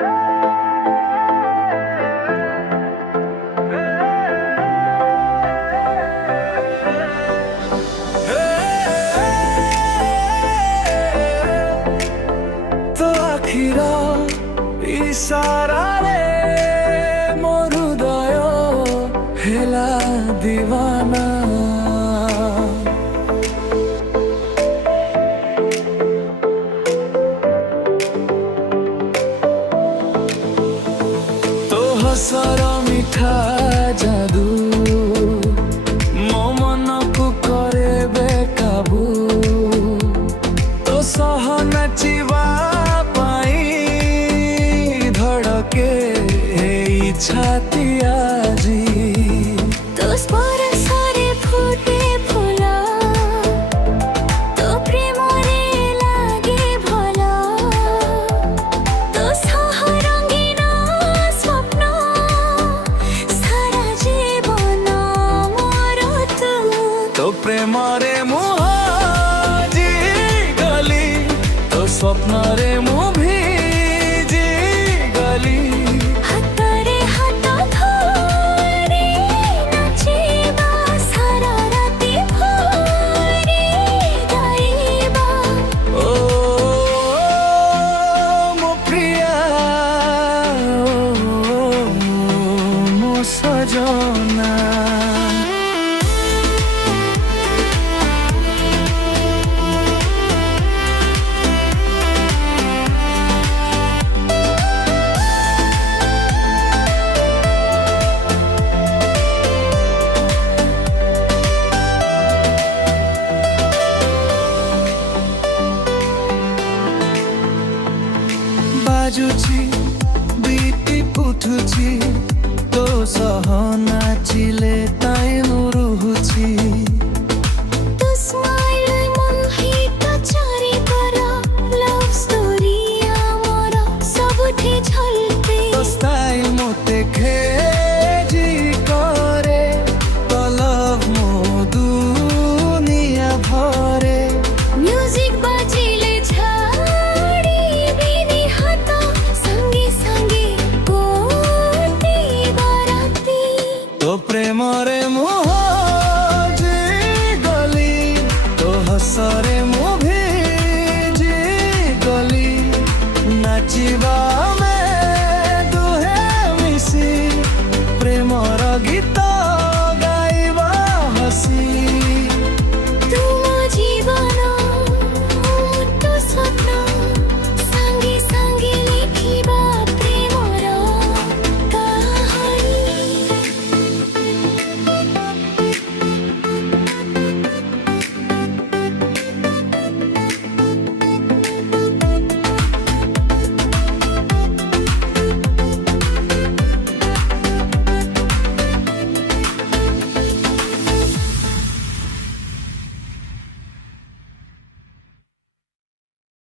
तो आखिर इशारा रे मोर हृदय हेला दीवाना। तो हसर मिठा जादू मो मन को करे बेकाबू। तो सह नाचिबा धड़के छाती आजी। तो स्पर्शरे फुटे फूल तो प्रेम रे लागे भल। तो सह रंगीन स्वप्न सारा जीवन मोर तू। तो प्रेम रे मुह जी गली तो स्वप्न रे मुह भी सजना। बाजुची बीटी उठुची तो सह नाचिले ताई रुहुची। तो स्माइल मन हित चारि कर लव स्टोरी आमर सबुठी झलते। तो स्टाइल मोते खेजी करे तो लव मो दुनिया भरे। म्यूजिक बाजिले झाड़ी बिनी हाथ संगे संगे गोटी बाराती। तो प्रेम रे मुह जी गली तो हसरे मुह भी जी गली नाचिबा